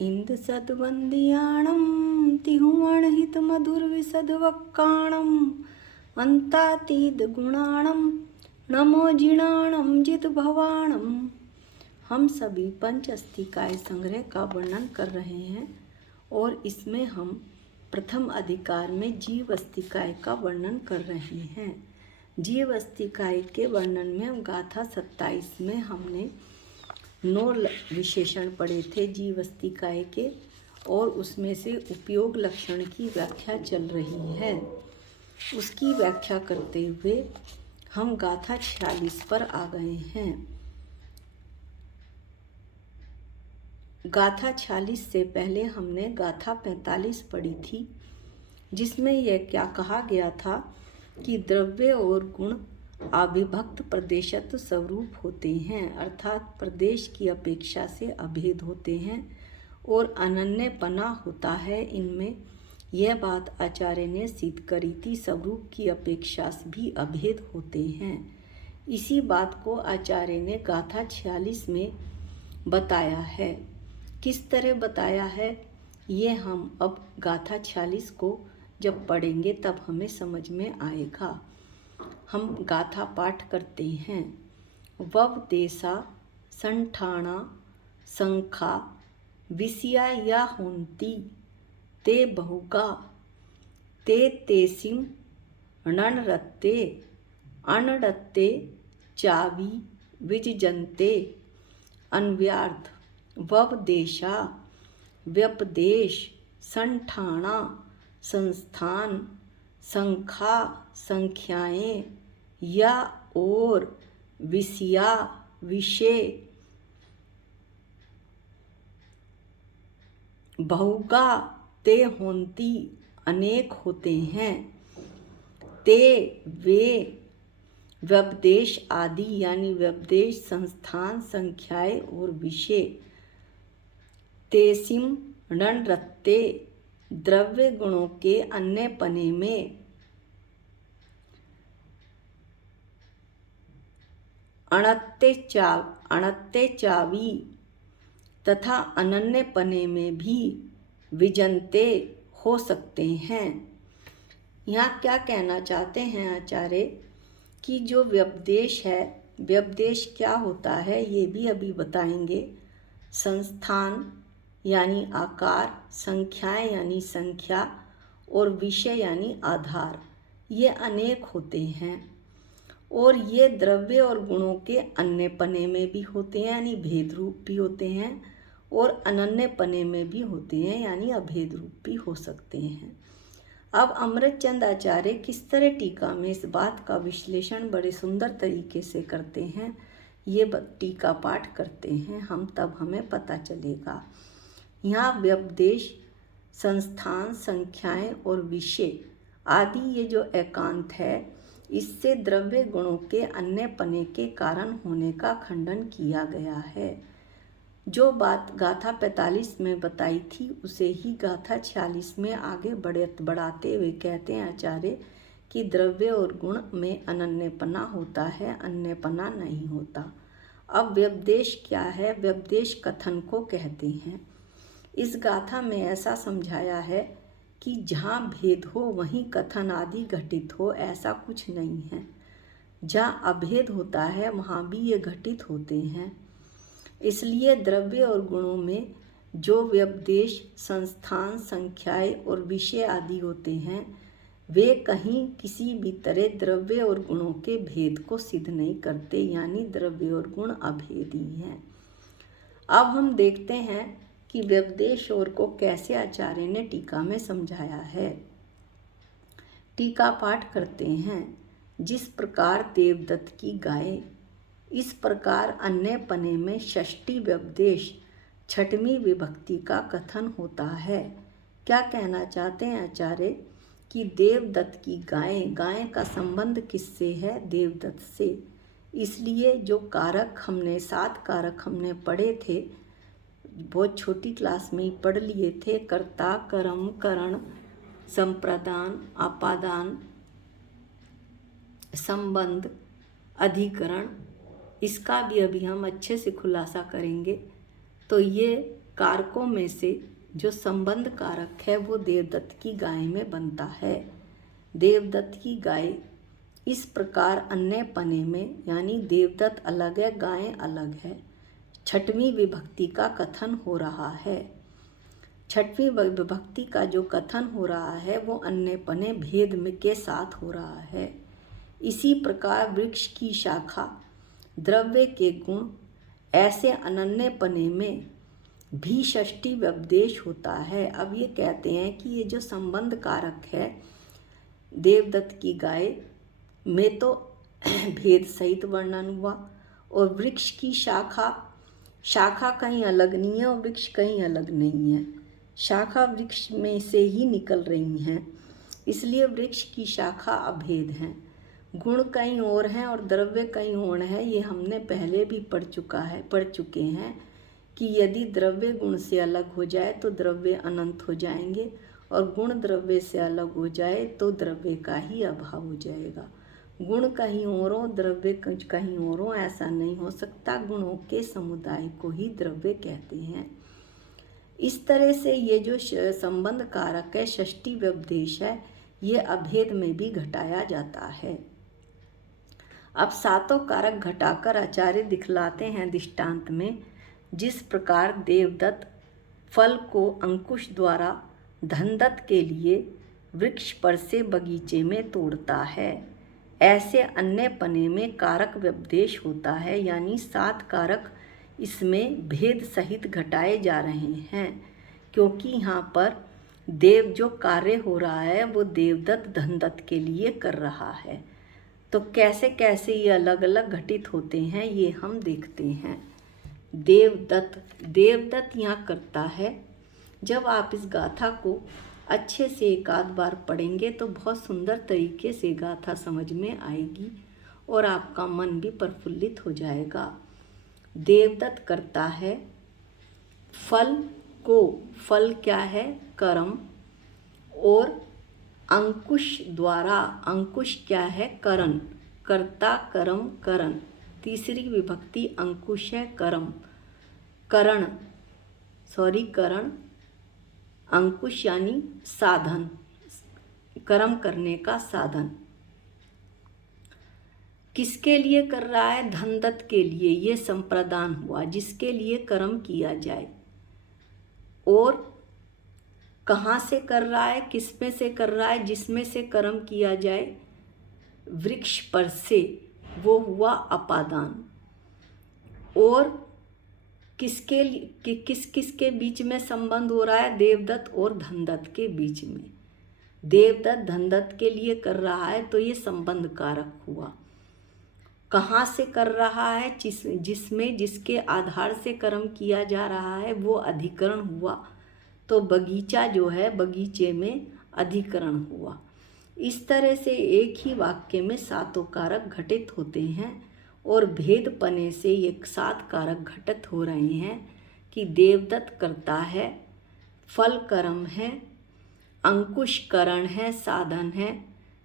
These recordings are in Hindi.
इंद सद्वंदियाणं तिहुमणहित मधुर विसद्वक्काणं अंतातीत गुणाणं नमो जिणाणं जित भवाणं। हम सभी पंच अस्थिकाय संग्रह का वर्णन कर रहे हैं और इसमें हम प्रथम अधिकार में जीव अस्थिकाय का वर्णन कर रहे हैं। जीव अस्थिकाय के वर्णन में हम गाथा 27 में हमने 9 विशेषण पढ़े थे जीव अस्थिकाय के, और उसमें से उपयोग लक्षण की व्याख्या चल रही है। उसकी व्याख्या करते हुए हम गाथा 46 पर आ गए हैं। गाथा 46 से पहले हमने गाथा 45 पढ़ी थी, जिसमें यह क्या कहा गया था कि द्रव्य और गुण अविभक्त प्रदेशत्व स्वरूप होते हैं, अर्थात प्रदेश की अपेक्षा से अभेद होते हैं और अनन्यपना होता है इनमें। यह बात आचार्य ने सिद्ध करी थी, स्वरूप की अपेक्षा से भी अभेद होते हैं। इसी बात को आचार्य ने गाथा 46 में बताया है। किस तरह बताया है ये हम अब गाथा 46 को जब पढ़ेंगे तब हमें समझ में आएगा। हम गाथा पाठ करते हैं। वव देसा संठाणा संखा विषया या होन्ति ते बहुगा ते तेसिम णनरत्ते अनडत्ते चावी विजजन्ते। अन्व्यार्थ वव देशा व्यपदेश संठाणा संस्थान संख्या संख्याएं या और विषया विषय बहुगा ते होन्ति अनेक होते हैं। ते वे व्यपदेश आदि यानी व्यपदेश संस्थान संख्याएं और विषय। तेसिम णनरत्ते द्रव्य गुणों के अन्य पने में। अणत्ते चावी तथा अनन्य पने में भी विजनते हो सकते हैं। यहाँ क्या कहना चाहते हैं आचार्य कि जो व्यपदेश है, व्यपदेश क्या होता है ये भी अभी बताएंगे। संस्थान यानी आकार, संख्याएं यानी संख्या और विषय यानी आधार, ये अनेक होते हैं और ये द्रव्य और गुणों के अन्य पने में भी होते हैं यानी भेद रूप भी होते हैं, और अनन्य पने में भी होते हैं यानी अभेद रूप भी हो सकते हैं। अब अमृतचंद आचार्य किस तरह टीका में इस बात का विश्लेषण बड़े सुंदर तरीके से करते हैं, ये टीका पाठ करते हैं हम, तब हमें पता चलेगा। यहाँ व्यपदेश संस्थान संख्याएं और विषय आदि ये जो एकांत है, इससे द्रव्य गुणों के अन्य पने के कारण होने का खंडन किया गया है। जो बात गाथा 45 में बताई थी उसे ही गाथा 46 में आगे बढ़ाते हुए कहते हैं आचार्य कि द्रव्य और गुण में अनन्यपना होता है, अन्यपना नहीं होता। अब व्यपदेश क्या है? व्यपदेश कथन को कहते हैं। इस गाथा में ऐसा समझाया है कि जहाँ भेद हो वहीं कथन आदि घटित हो, ऐसा कुछ नहीं है। जहाँ अभेद होता है वहाँ भी ये घटित होते हैं। इसलिए द्रव्य और गुणों में जो व्यपदेश संस्थान संख्याएं और विषय आदि होते हैं, वे कहीं किसी भी तरह द्रव्य और गुणों के भेद को सिद्ध नहीं करते, यानी द्रव्य और गुण अभेदी हैं। अब हम देखते हैं कि व्यपदेश और को कैसे आचार्य ने टीका में समझाया है। टीका पाठ करते हैं। जिस प्रकार देवदत्त की गाय, इस प्रकार अन्य पने में षष्ठी व्यपदेश छठवीं विभक्ति का कथन होता है। क्या कहना चाहते हैं आचार्य कि देवदत्त की गाय, गाय का संबंध किससे है? देवदत्त से। इसलिए जो कारक हमने 7 कारक हमने पढ़े थे, बहुत छोटी क्लास में ही पढ़ लिए थे। कर्ता, कर्म, करण, संप्रदान, आपादान, संबंध, अधिकरण, इसका भी अभी हम अच्छे से खुलासा करेंगे। तो ये कारकों में से जो संबंध कारक है वो देवदत्त की गाय में बनता है। देवदत्त की गाय इस प्रकार अन्य पने में, यानी देवदत्त अलग है, गायें अलग है, छठवीं विभक्ति का कथन हो रहा है। छठवीं विभक्ति का जो कथन हो रहा है वो अन्य पने भेद में के साथ हो रहा है। इसी प्रकार वृक्ष की शाखा, द्रव्य के गुण, ऐसे अनन्य पने में भी षष्ठी व्यपदेश होता है। अब ये कहते हैं कि ये जो संबंध कारक है देवदत्त की गाय में तो भेद सहित वर्णन हुआ, और वृक्ष की शाखा कहीं अलग नहीं है और वृक्ष कहीं अलग नहीं है, शाखा वृक्ष में से ही निकल रही हैं, इसलिए वृक्ष की शाखा अभेद हैं। गुण कहीं और हैं और द्रव्य कहीं और हैं। ये हमने पहले भी पढ़ चुके हैं कि यदि द्रव्य गुण से अलग हो जाए तो द्रव्य अनंत हो जाएंगे, और गुण द्रव्य से अलग हो जाए तो द्रव्य का ही अभाव हो जाएगा। गुण कहीं और हो, द्रव्य कहीं और हो, ऐसा नहीं हो सकता। गुणों के समुदाय को ही द्रव्य कहते हैं। इस तरह से ये जो संबंध कारक है, षष्ठी व्यपदेश है, ये अभेद में भी घटाया जाता है। अब सातों कारक घटाकर आचार्य दिखलाते हैं दृष्टांत में, जिस प्रकार देवदत्त फल को अंकुश द्वारा धनदत्त के लिए वृक्ष पर से बगीचे में तोड़ता है, ऐसे अन्य पने में कारक व्यपदेश होता है, यानी 7 कारक इसमें भेद सहित घटाए जा रहे हैं, क्योंकि यहाँ पर देव जो कार्य हो रहा है वो देवदत्त धनदत्त के लिए कर रहा है। तो कैसे कैसे ये अलग अलग घटित होते हैं ये हम देखते हैं। देवदत्त यहाँ करता है। जब आप इस गाथा को अच्छे से एक आध बार पढ़ेंगे तो बहुत सुंदर तरीके से गाथा समझ में आएगी और आपका मन भी प्रफुल्लित हो जाएगा। देवदत्त करता है फल को, फल क्या है? कर्म, और अंकुश द्वारा, अंकुश क्या है? करण, कर्ता कर्म करण, तीसरी विभक्ति अंकुश है, कर्म करण, करण, अंकुश यानी साधन, कर्म करने का साधन। किसके लिए कर रहा है? धनदत्त के लिए। ये संप्रदान हुआ जिसके लिए कर्म किया जाए। और कहाँ से कर रहा है? किस में से कर रहा है? जिसमें से कर्म किया जाए, वृक्ष पर से, वो हुआ अपादान। और किसके बीच में संबंध हो रहा है? देवदत्त और धनदत्त के बीच में। देवदत्त धनदत्त के लिए कर रहा है तो ये संबंध कारक हुआ। कहाँ से कर रहा है? जिसमें जिसके आधार से कर्म किया जा रहा है वो अधिकरण हुआ। तो बगीचा जो है, बगीचे में अधिकरण हुआ। इस तरह से एक ही वाक्य में 7 कारक घटित होते हैं और भेद पने से ये 7 कारक घटित हो रहे हैं कि देवदत्त करता है, फल कर्म है, अंकुश करण है, साधन है,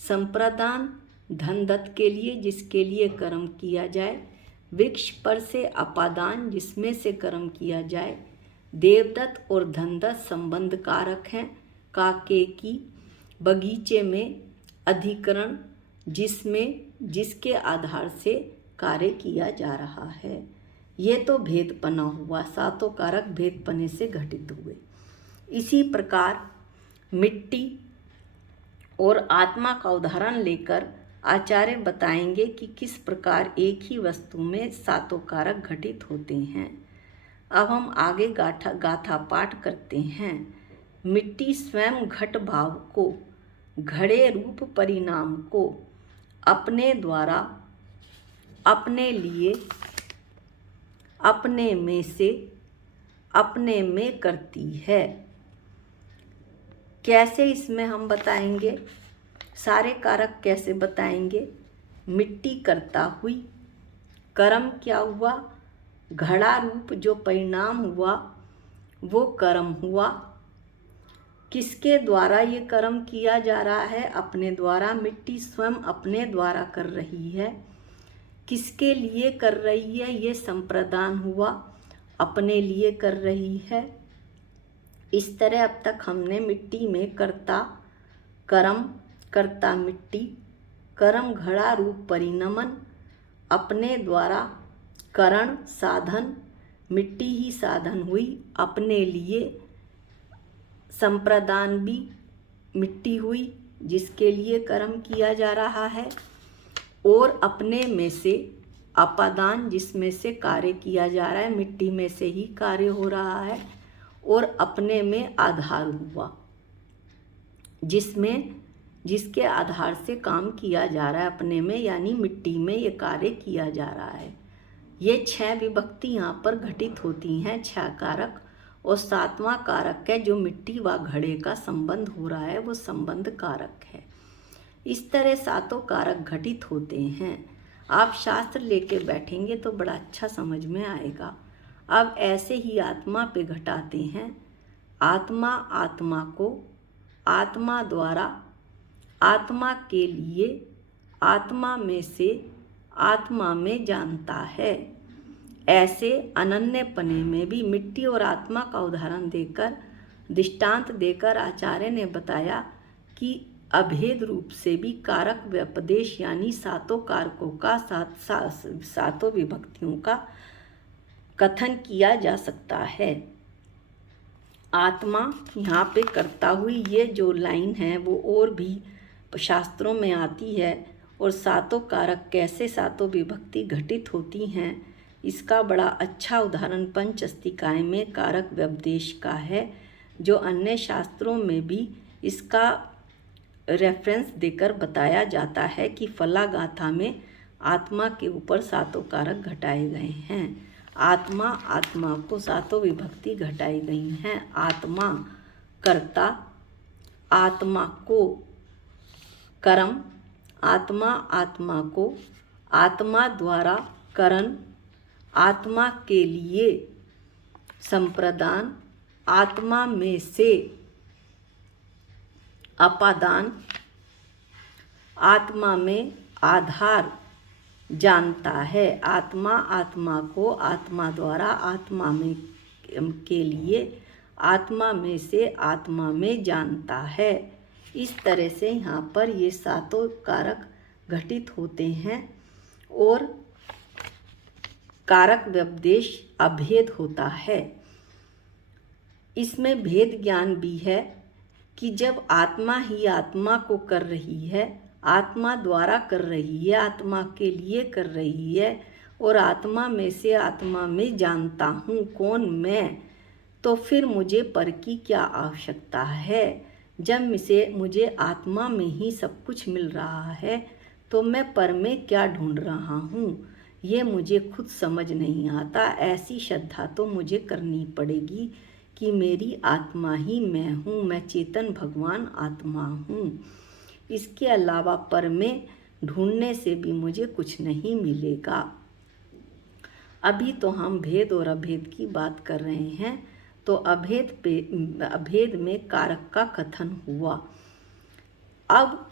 संप्रदान धनदत्त के लिए जिसके लिए कर्म किया जाए, वृक्ष पर से अपादान जिसमें से कर्म किया जाए, देवदत्त और धनदत्त संबंध कारक हैं, काके की, बगीचे में अधिकरण जिसमें जिसके आधार से कार्य किया जा रहा है। ये तो भेदपना हुआ, 7 कारक भेदपने से घटित हुए। इसी प्रकार मिट्टी और आत्मा का उदाहरण लेकर आचार्य बताएंगे कि किस प्रकार एक ही वस्तु में 7 कारक घटित होते हैं। अब हम आगे गाथा पाठ करते हैं। मिट्टी स्वयं घट भाव को, घड़े रूप परिणाम को अपने द्वारा, अपने लिए, अपने में से, अपने में करती है। कैसे इसमें हम बताएंगे? सारे कारक कैसे बताएंगे? मिट्टी करता हुई, कर्म क्या हुआ? घड़ा रूप जो परिणाम हुआ वो कर्म हुआ। किसके द्वारा ये कर्म किया जा रहा है? अपने द्वारा। मिट्टी स्वयं अपने द्वारा कर रही है। किसके लिए कर रही है? ये संप्रदान हुआ। अपने लिए कर रही है। इस तरह अब तक हमने मिट्टी में कर्ता कर्म, कर्ता मिट्टी, कर्म घड़ा रूप परिणमन, अपने द्वारा करण साधन, मिट्टी ही साधन हुई, अपने लिए संप्रदान भी मिट्टी हुई जिसके लिए कर्म किया जा रहा है, और अपने में से अपादान जिसमें से कार्य किया जा रहा है, मिट्टी में से ही कार्य हो रहा है, और अपने में आधार हुआ जिसके आधार से काम किया जा रहा है, अपने में यानी मिट्टी में ये कार्य किया जा रहा है। ये 6 विभक्ति यहाँ पर घटित होती हैं, 6 कारक, और 7वां कारक है जो मिट्टी व घड़े का संबंध हो रहा है, वो संबंध कारक है। इस तरह 7 कारक घटित होते हैं। आप शास्त्र लेके बैठेंगे तो बड़ा अच्छा समझ में आएगा। अब ऐसे ही आत्मा पे घटाते हैं। आत्मा आत्मा को आत्मा द्वारा, आत्मा के लिए, आत्मा में से आत्मा में जानता है। ऐसे अनन्यपने में भी मिट्टी और आत्मा का उदाहरण देकर, दृष्टांत देकर आचार्य ने बताया कि अभेद रूप से भी कारक व्यपदेश यानी 7 कारकों का 7 विभक्तियों का कथन किया जा सकता है। आत्मा यहाँ पे करता हुई ये जो लाइन है वो और भी शास्त्रों में आती है, और 7 कारक कैसे 7 विभक्ति घटित होती हैं इसका बड़ा अच्छा उदाहरण पंचस्तिकाएँ में कारक व्यपदेश का है, जो अन्य शास्त्रों में भी इसका रेफरेंस देकर बताया जाता है कि फला गाथा में आत्मा के ऊपर 7 कारक घटाए गए हैं। आत्मा आत्मा को 7 विभक्ति घटाई गई हैं। आत्मा कर्ता, आत्मा को कर्म, आत्मा आत्मा को आत्मा द्वारा करण, आत्मा के लिए संप्रदान, आत्मा में से अपादान, आत्मा में आधार जानता है। आत्मा आत्मा को आत्मा द्वारा, आत्मा में के लिए, आत्मा में से आत्मा में जानता है। इस तरह से यहाँ पर ये 7 कारक घटित होते हैं, और कारक व्यपदेश अभेद होता है। इसमें भेद ज्ञान भी है कि जब आत्मा ही आत्मा को कर रही है, आत्मा द्वारा कर रही है, आत्मा के लिए कर रही है, और आत्मा में से आत्मा में जानता हूँ कौन मैं, तो फिर मुझे पर की क्या आवश्यकता है। जब मुझे आत्मा में ही सब कुछ मिल रहा है तो मैं पर में क्या ढूंढ रहा हूँ, ये मुझे खुद समझ नहीं आता। ऐसी श्रद्धा तो मुझे करनी पड़ेगी कि मेरी आत्मा ही मैं हूँ, मैं चेतन भगवान आत्मा हूँ। इसके अलावा पर में ढूंढने से भी मुझे कुछ नहीं मिलेगा। अभी तो हम भेद और अभेद की बात कर रहे हैं, तो अभेद में कारक का कथन हुआ। अब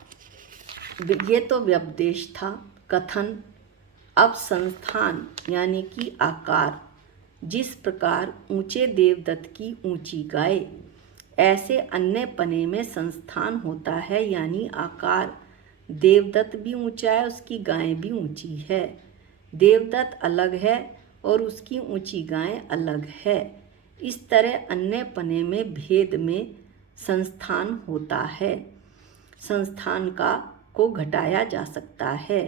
ये तो व्यपदेश था, कथन। अब संस्थान यानी कि आकार, जिस प्रकार ऊंचे देवदत्त की ऊंची गाय, ऐसे अन्य पने में संस्थान होता है यानी आकार। देवदत्त भी ऊंचा है, उसकी गाय भी ऊंची है। देवदत्त अलग है और उसकी ऊंची गाय अलग है। इस तरह अन्य पने में भेद में संस्थान होता है, संस्थान को घटाया जा सकता है।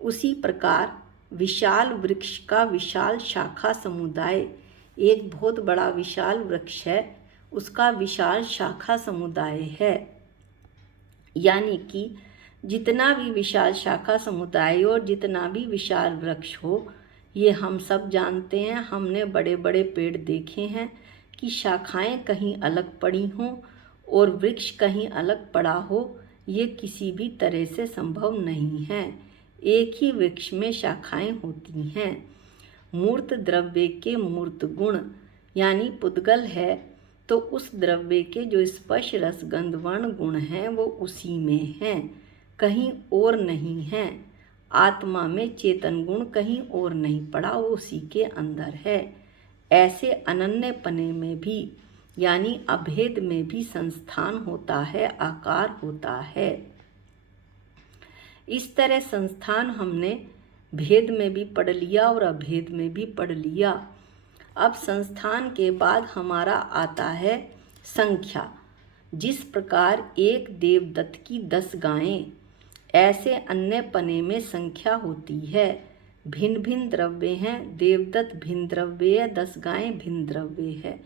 उसी प्रकार विशाल वृक्ष का विशाल शाखा समुदाय, एक बहुत बड़ा विशाल वृक्ष है, उसका विशाल शाखा समुदाय है। यानी कि जितना भी विशाल शाखा समुदाय और जितना भी विशाल वृक्ष हो, ये हम सब जानते हैं। हमने बड़े बड़े पेड़ देखे हैं कि शाखाएं कहीं अलग पड़ी हों और वृक्ष कहीं अलग पड़ा हो, ये किसी भी तरह से संभव नहीं है। एक ही वृक्ष में शाखाएं होती हैं। मूर्त द्रव्य के मूर्त गुण यानी पुद्गल है, तो उस द्रव्य के जो स्पर्श रस गंध वर्ण गुण हैं वो उसी में हैं, कहीं और नहीं हैं। आत्मा में चेतन गुण कहीं और नहीं पड़ा, वो उसी के अंदर है। ऐसे अनन्यपने में भी यानी अभेद में भी संस्थान होता है, आकार होता है। इस तरह संस्थान हमने भेद में भी पढ़ लिया और अभेद में भी पढ़ लिया। अब संस्थान के बाद हमारा आता है संख्या। जिस प्रकार एक देवदत्त की 10 गायें, ऐसे अन्य पने में संख्या होती है। भिन्न भिन्न द्रव्य हैं, देवदत्त भिन्न द्रव्य है, 10 गायें भिन्न द्रव्य है,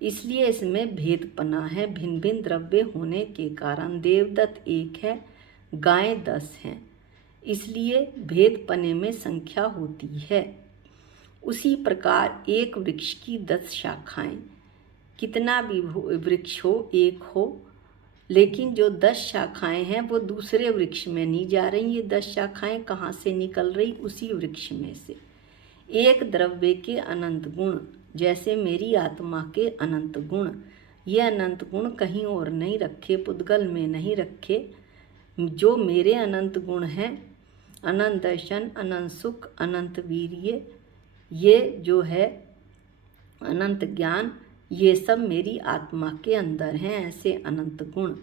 इसलिए इसमें भेदपना है। भिन्न भिन्न द्रव्य होने के कारण देवदत्त 1 है, गायें 10 हैं, इसलिए भेदपने में संख्या होती है। उसी प्रकार एक वृक्ष की 10 शाखाएं, कितना भी वृक्ष हो, एक हो, लेकिन जो 10 शाखाएं हैं वो दूसरे वृक्ष में नहीं जा रही। ये 10 शाखाएं कहाँ से निकल रही? उसी वृक्ष में से। एक द्रव्य के अनंत गुण, जैसे मेरी आत्मा के अनंत गुण, ये अनंत गुण कहीं और नहीं रखे, पुद्गल में नहीं रखे। जो मेरे अनंत गुण हैं, अनंत दर्शन, अनंत सुख, अनंत वीर्य, ये जो है अनंत ज्ञान, ये सब मेरी आत्मा के अंदर हैं, ऐसे अनंत गुण।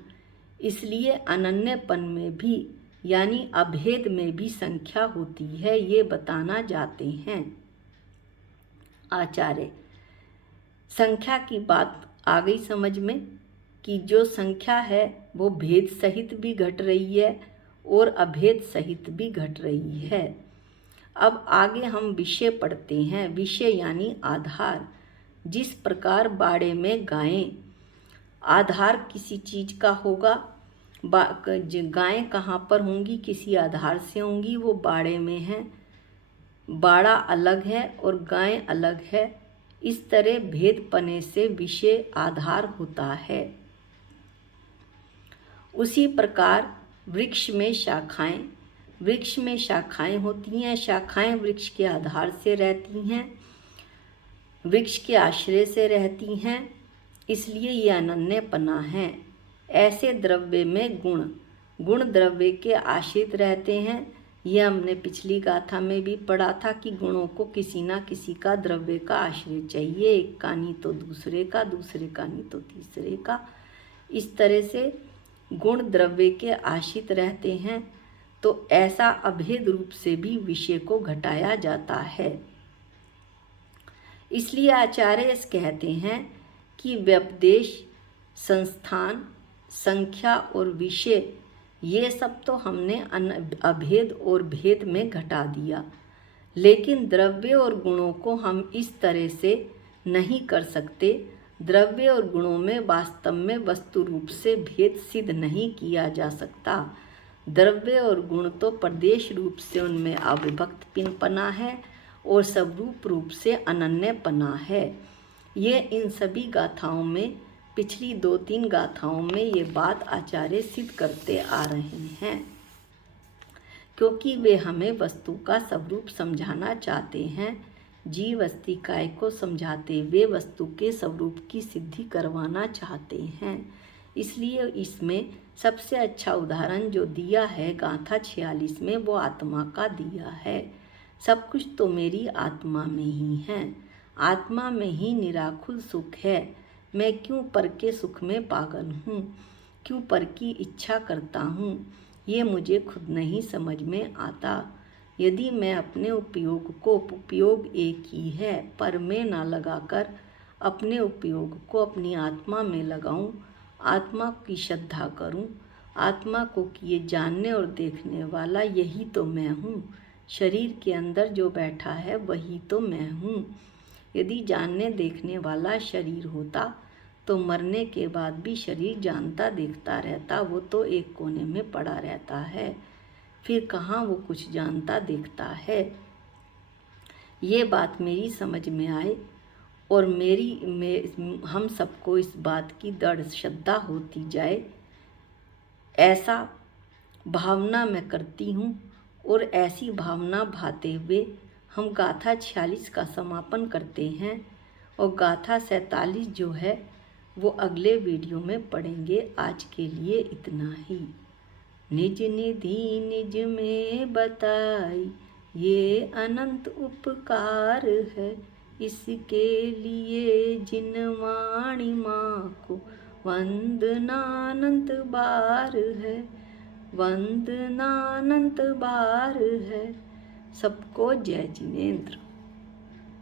इसलिए अनन्यपन में भी यानी अभेद में भी संख्या होती है, ये बताना जाते हैं आचार्य। संख्या की बात आ गई समझ में कि जो संख्या है वो भेद सहित भी घट रही है और अभेद सहित भी घट रही है। अब आगे हम विषय पढ़ते हैं। विषय यानी आधार। जिस प्रकार बाड़े में गायें, आधार किसी चीज़ का होगा, गायें कहाँ पर होंगी? किसी आधार से होंगी, वो बाड़े में हैं। बाड़ा अलग है और गायें अलग है। इस तरह भेदपने से विषय आधार होता है। उसी प्रकार वृक्ष में शाखाएं, वृक्ष में शाखाएं होती हैं। शाखाएं वृक्ष के आधार से रहती हैं, वृक्ष के आश्रय से रहती हैं, इसलिए ये अनन्यपना है। ऐसे द्रव्य में गुण, गुण द्रव्य के आश्रित रहते हैं। यह हमने पिछली गाथा में भी पढ़ा था कि गुणों को किसी ना किसी का द्रव्य का आश्रय चाहिए, एक का नहीं तो दूसरे का, दूसरे का नहीं तो तीसरे का। इस तरह से गुण द्रव्य के आश्रित रहते हैं, तो ऐसा अभेद रूप से भी विषय को घटाया जाता है। इसलिए आचार्य कहते हैं कि व्यपदेश, संस्थान, संख्या और विषय, ये सब तो हमने अभेद और भेद में घटा दिया, लेकिन द्रव्य और गुणों को हम इस तरह से नहीं कर सकते। द्रव्य और गुणों में वास्तव में वस्तु रूप से भेद सिद्ध नहीं किया जा सकता। द्रव्य और गुण तो प्रदेश रूप से उनमें अविभक्त पिनपना है और स्वरूप रूप से अनन्यपना है। ये इन सभी गाथाओं में, पिछली 2-3 गाथाओं में ये बात आचार्य सिद्ध करते आ रहे हैं, क्योंकि वे हमें वस्तु का स्वरूप समझाना चाहते हैं। जीव अस्तिकाय को समझाते वे वस्तु के स्वरूप की सिद्धि करवाना चाहते हैं। इसलिए इसमें सबसे अच्छा उदाहरण जो दिया है गाथा 46 में, वो आत्मा का दिया है। सब कुछ तो मेरी आत्मा में ही है, आत्मा में ही निराकुल सुख है। मैं क्यों पर के सुख में पागल हूँ, क्यों पर की इच्छा करता हूँ, ये मुझे खुद नहीं समझ में आता। यदि मैं अपने उपयोग एक ही है, पर में ना लगाकर अपने उपयोग को अपनी आत्मा में लगाऊं, आत्मा की श्रद्धा करूं, आत्मा को किए जानने और देखने वाला यही तो मैं हूँ। शरीर के अंदर जो बैठा है वही तो मैं हूँ। यदि जानने देखने वाला शरीर होता तो मरने के बाद भी शरीर जानता देखता रहता, वो तो एक कोने में पड़ा रहता है, फिर कहाँ वो कुछ जानता देखता है। ये बात मेरी समझ में आए और हम सबको इस बात की दृढ़ श्रद्धा होती जाए, ऐसा भावना मैं करती हूँ। और ऐसी भावना भाते हुए हम गाथा 46 का समापन करते हैं और गाथा 47 जो है वो अगले वीडियो में पढ़ेंगे। आज के लिए इतना ही। निज निधि निज में बताई, ये अनंत उपकार है, इसके लिए जिनवाणी माँ को वंदनानंत बार है, वंदनानंत बार है। सबको जय जिनेंद्र।